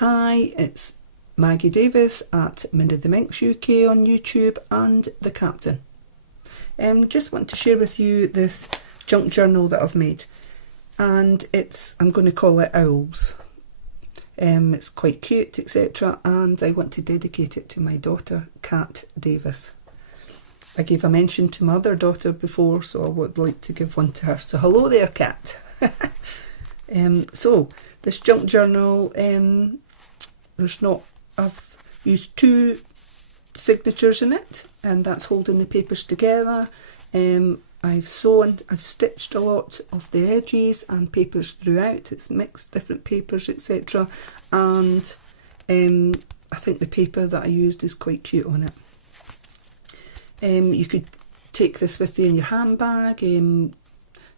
Hi, it's Maggie Davis at Mindy the Minx UK on YouTube and The Captain. Just want to share with you this junk journal that I've made, and I'm going to call it Owls. It's quite cute, etc., and I want to dedicate it to my daughter, Kat Davis. I gave a mention to my other daughter before, so I would like to give one to her. So hello there, Kat. So this junk journal, I've used two signatures in it, and that's holding the papers together. I've stitched a lot of the edges and papers throughout. It's mixed different papers, etc. And I think the paper that I used is quite cute on it. You could take this with you in your handbag,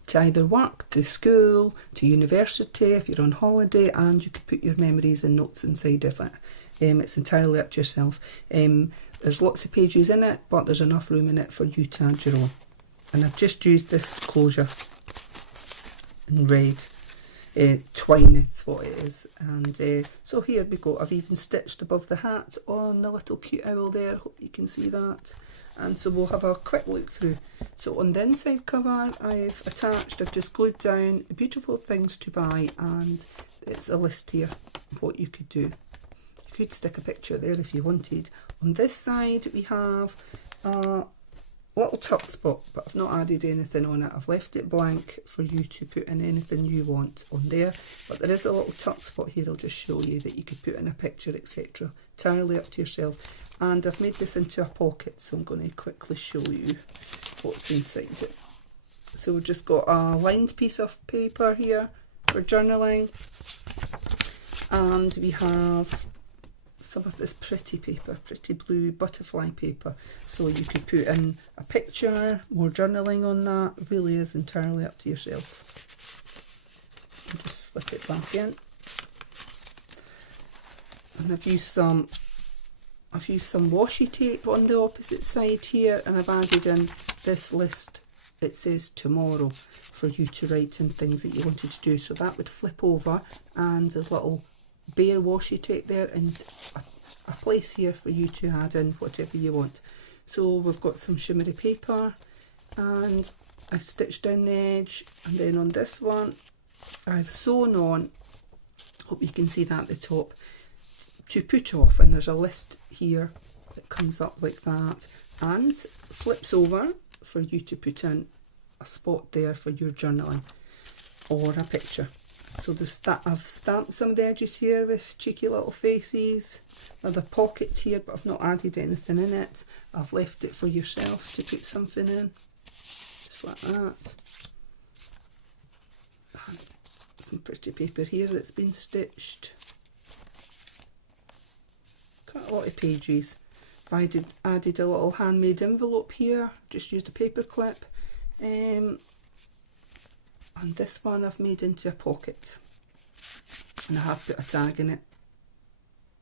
to either work, to school, to university, if you're on holiday, and you could put your memories and notes inside of it. It's entirely up to yourself. There's lots of pages in it, but there's enough room in it for you to add your own. And I've just used this closure in red. Twine is what it is. And so here we go. I've even stitched above the hat on the little cute owl there. Hope you can see that. And so we'll have a quick look through. So on the inside cover, I've just glued down beautiful things to buy, and it's a list here of what you could do. You could stick a picture there if you wanted. On this side, we have a little tuck spot, but I've not added anything on it. I've left it blank for you to put in anything you want on there, but there is a little tuck spot here. I'll just show you that you could put in a picture, etc. Entirely up to yourself. And I've made this into a pocket, so I'm going to quickly show you what's inside it. So we've just got a lined piece of paper here for journaling, and we have some of this pretty paper, pretty blue butterfly paper. So you could put in a picture, more journaling on that. It really is entirely up to yourself. I'll just slip it back in. And I've used some washi tape on the opposite side here, and I've added in this list. It says tomorrow for you to write in things that you wanted to do. So that would flip over, and there's little bare washi tape there, and a place here for you to add in whatever you want. So we've got some shimmery paper, and I've stitched down the edge, and then on this one I've sewn on, hope you can see that at the top, to put off, and there's a list here that comes up like that and flips over for you to put in a spot there for your journaling or a picture. So I've stamped some of the edges here with cheeky little faces. Another pocket here, but I've not added anything in it. I've left it for yourself to put something in, just like that. And some pretty paper here that's been stitched. Quite a lot of pages. I've added a little handmade envelope here, just used a paper clip. And this one I've made into a pocket, and I have put a tag in it,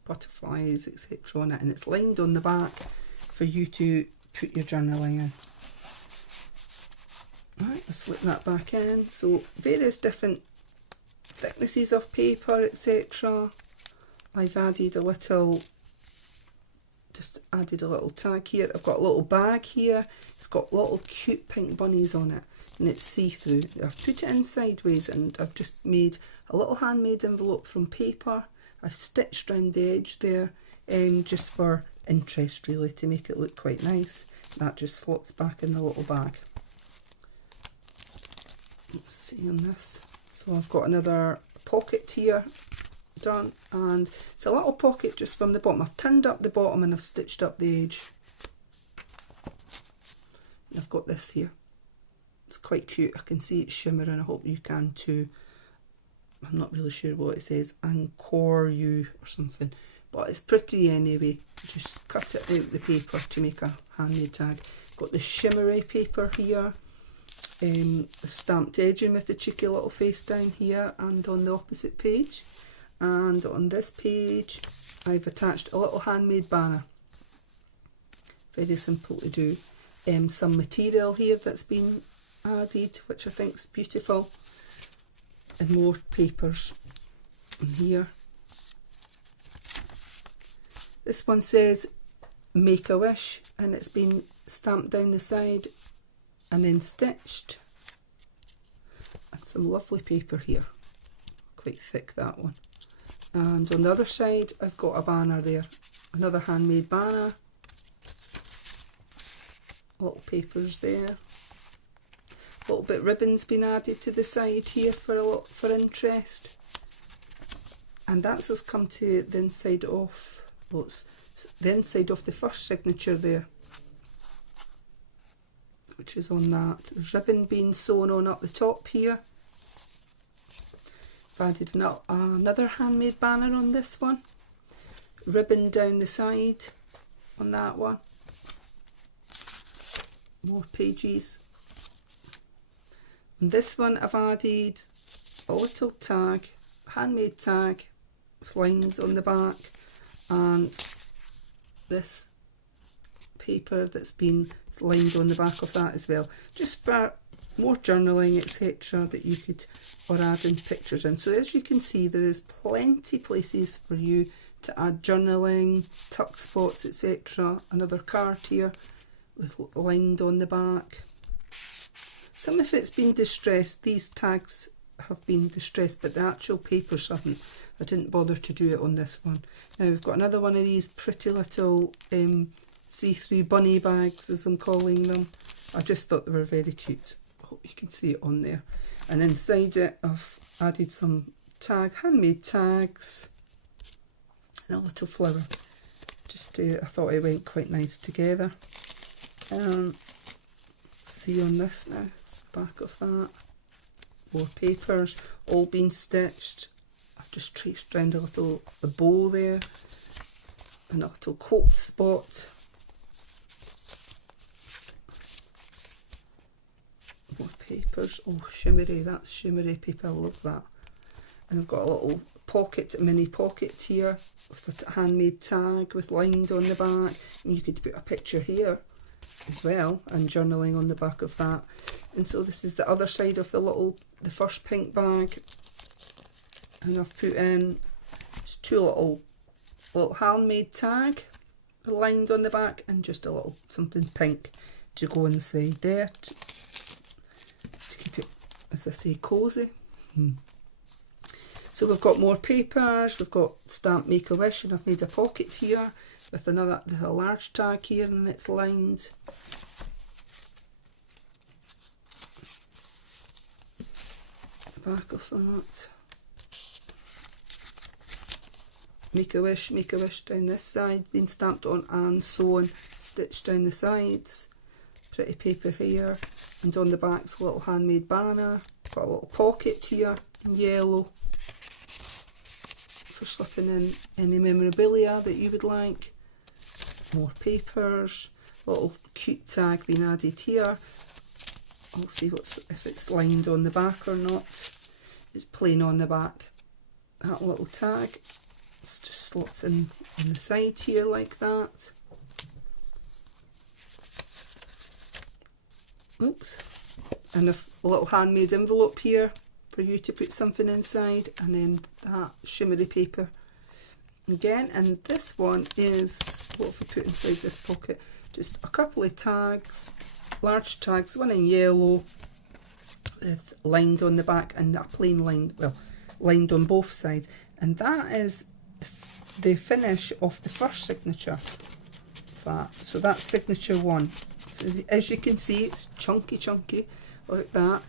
butterflies, etc. on it, and it's lined on the back for you to put your journaling in. Right, I'll slip that back in. So various different thicknesses of paper, etc. I've added a little tag here. I've got a little bag here. It's got little cute pink bunnies on it, and it's see-through. I've put it in sideways, and I've just made a little handmade envelope from paper. I've stitched around the edge there, just for interest really, to make it look quite nice. That just slots back in the little bag. Let's see on this. So I've got another pocket here done, and it's a little pocket just from the bottom. I've turned up the bottom and I've stitched up the edge. And I've got this here. It's quite cute. I can see it shimmering. I hope you can too. I'm not really sure what it says, Encore You or something, but it's pretty anyway. Just cut it out the paper to make a handmade tag. Got the shimmery paper here, the stamped edging with the cheeky little face down here and on the opposite page. And on this page I've attached a little handmade banner. Very simple to do. Some material here that's been added, which I think is beautiful, and more papers in here. This one says Make a Wish, and it's been stamped down the side and then stitched. And some lovely paper here, quite thick, that one. And on the other side I've got a banner there, another handmade banner, little papers there, a little bit ribbon's been added to the side here for interest. And that's us come to the inside of, well, it's the inside of the first signature there, which is on that. There's ribbon being sewn on up the top here. I've added another handmade banner on this one. Ribbon down the side on that one. More pages. On this one I've added a little tag, handmade tag, with lines on the back, and this paper that's been lined on the back of that as well, just for more journaling, etc., that you could, or adding pictures in. So as you can see, there is plenty places for you to add journaling, tuck spots, etc. Another card here with lined on the back. Some of it's been distressed, these tags have been distressed, but the actual papers haven't. I didn't bother to do it on this one. Now we've got another one of these pretty little see-through bunny bags, as I'm calling them. I just thought they were very cute. I hope you can see it on there. And inside it I've added some handmade tags and a little flower. Just I thought it went quite nice together. See on this now, it's the back of that. More papers, all been stitched. I've just traced around the bow there, and a little quote spot. More papers. Oh, shimmery, that's shimmery paper, I love that. And I've got a little pocket, a mini pocket here with a handmade tag with lined on the back, and you could put a picture here as well, and journaling on the back of that. And so this is the other side of the first pink bag, and I've put in just two little handmade tag lined on the back, and just a little something pink to go inside there to keep it, as I say, cosy. So we've got more papers, we've got stamp Make a Wish, and I've made a pocket here with a large tag here, and it's lined. The back of that. Make a Wish down this side, been stamped on and sewn, stitched down the sides. Pretty paper here, and on the back's a little handmade banner. Got a little pocket here in yellow for slipping in any memorabilia that you would like. More papers, little cute tag being added here. I'll see if it's lined on the back or not. It's plain on the back. That little tag, it's just slots in on the side here like that. Oops. And a little handmade envelope here for you to put something inside, and then that shimmery paper again. And this one is, what have we put inside this pocket? Just a couple of tags, large tags, one in yellow with lined on the back, and a plain line, well, lined on both sides. And that is the finish of the first signature. So that's signature one. So as you can see, it's chunky like that,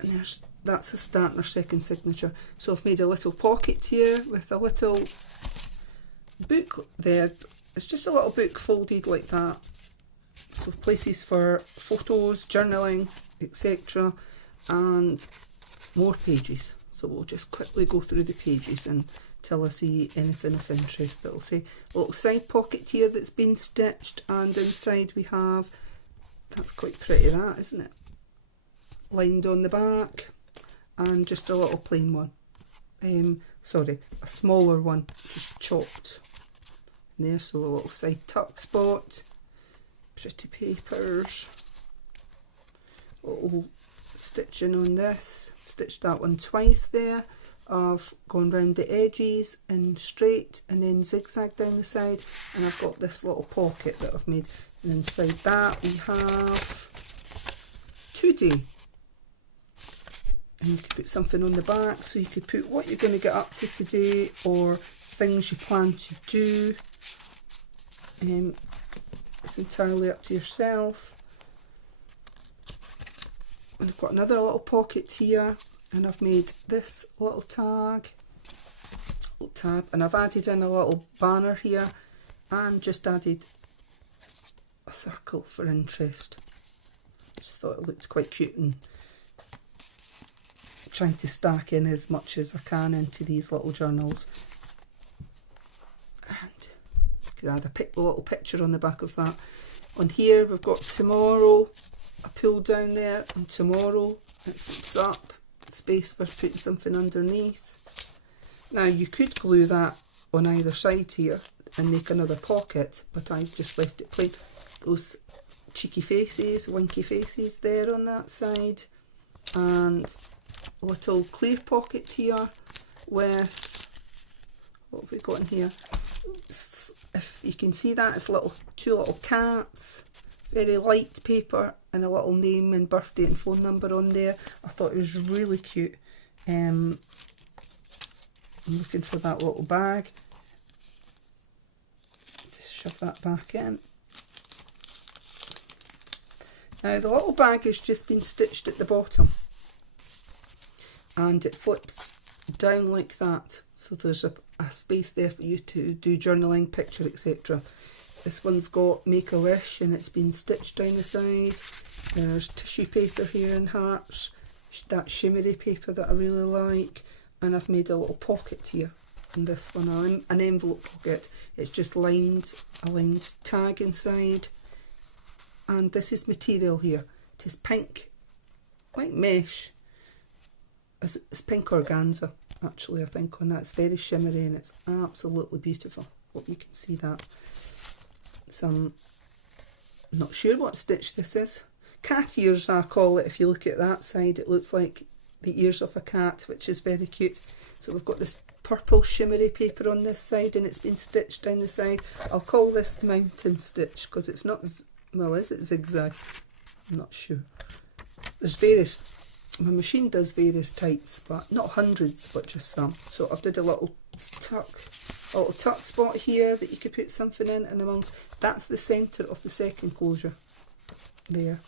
and that's a start in our second signature. So I've made a little pocket here with a little book there. It's just a little book folded like that, so places for photos, journaling, etc., and more pages. So we'll just quickly go through the pages until I see anything of interest that will say. A little side pocket here that's been stitched, and inside we have, that's quite pretty, that, isn't it? Lined on the back, and just a little plain one. Sorry, a smaller one, just chopped there. So a little side tuck spot, pretty papers, little stitching on this, stitched that one twice there, I've gone round the edges and straight and then zigzag down the side, and I've got this little pocket that I've made, and inside that we have today, and you could put something on the back, so you could put what you're going to get up to today or things you plan to do. It's entirely up to yourself. And I've got another little pocket here, and I've made this little tab, and I've added in a little banner here and just added a circle for interest. Just thought it looked quite cute, and trying to stack in as much as I can into these little journals. And you could add a little picture on the back of that. On here we've got tomorrow, a pull down there, and tomorrow it flips up, space for putting something underneath. Now you could glue that on either side here and make another pocket, but I've just left it plain. Those cheeky faces, winky faces there on that side, and a little clear pocket here with, what have we got in here? If you can see that, it's two little cats, very light paper, and a little name and birthday and phone number on there. I thought it was really cute. I'm looking for that little bag. Just shove that back in. Now the little bag has just been stitched at the bottom, and it flips down like that, so there's a space there for you to do journaling, picture, etc. This one's got Make a Wish, and it's been stitched down the side. There's tissue paper here in hearts, that shimmery paper that I really like, and I've made a little pocket here. And this one, an envelope pocket. It's just a lined tag inside. And this is material here. It is pink, like mesh. It's pink organza, actually, I think, on that. It's very shimmery and it's absolutely beautiful. Hope you can see that. I'm not sure what stitch this is. Cat ears, I call it. If you look at that side, it looks like the ears of a cat, which is very cute. So we've got this purple shimmery paper on this side, and it's been stitched down the side. I'll call this the mountain stitch because it's not, well, is it zigzag? I'm not sure. There's various, my machine does various types, but not hundreds, but just some. So I've did a little tuck spot here that you could put something in, and amongst, that's the centre of the second closure there.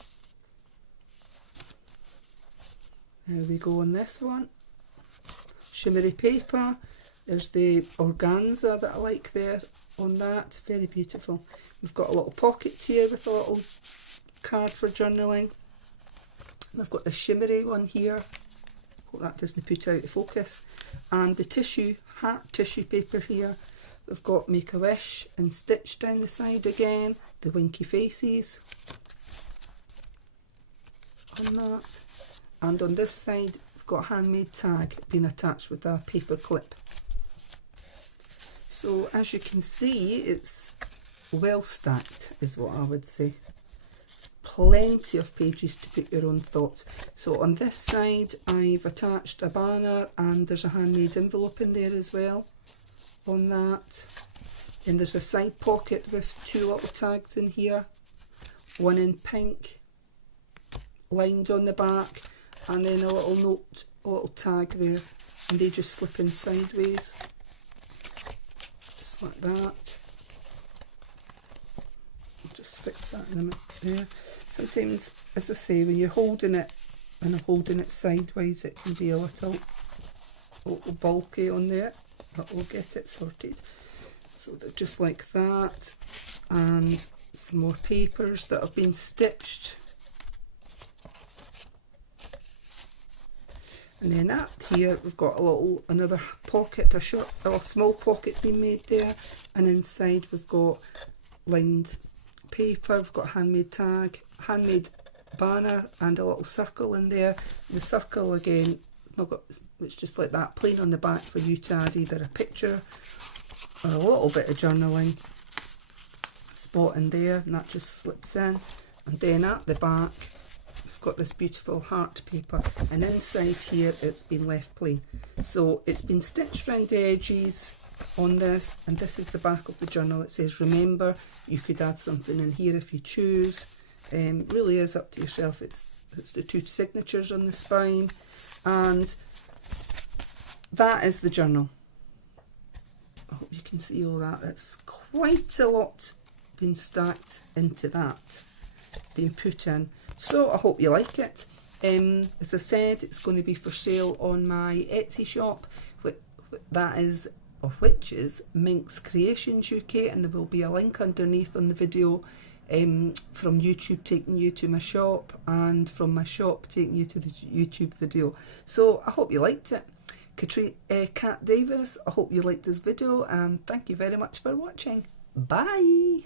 There we go on this one. Shimmery paper. There's the organza that I like there on that. Very beautiful. We've got a little pocket here with a little card for journaling. We've got the shimmery one here. Hope that doesn't put out of focus. And the heart tissue paper here. We've got Make a Wish and stitched down the side again. The winky faces on that. And on this side, we've got a Handmade tag being attached with a paper clip. So as you can see, it's well stacked, is what I would say. Plenty of pages to put your own thoughts. So on this side, I've attached a banner, and there's a handmade envelope in there as well on that. And there's a side pocket with two little tags in here, one in pink, lined on the back, and then a little note, a little tag there, and they just slip in sideways, just like that. I'll just fix that in a minute there. Sometimes, as I say, when you're holding it, and I'm holding it sideways, it can be a little bulky on there, but we'll get it sorted. So they're just like that, and some more papers that have been stitched. And then up here we've got another pocket, a small pocket being made there, and inside we've got lined paper, we've got a handmade tag, handmade banner, and a little circle in there. And the circle again, it's just like that, plain on the back for you to add either a picture or a little bit of journaling spot in there, and that just slips in. And then at the back we've got this beautiful heart paper, and inside here it's been left plain. So it's been stitched around the edges on this, and this is the back of the journal. It says remember. You could add something in here if you choose. Really is up to yourself. It's the 2 signatures on the spine, and that is the journal. I hope you can see all that. It's quite a lot been stacked into that, being put in. So I hope you like it. As I said, it's going to be for sale on my Etsy shop, which is MinxCreationsUK, and there will be a link underneath on the video from YouTube taking you to my shop, and from my shop taking you to the YouTube video. So I hope you liked it. Kat Davis, I hope you liked this video, and thank you very much for watching. Bye!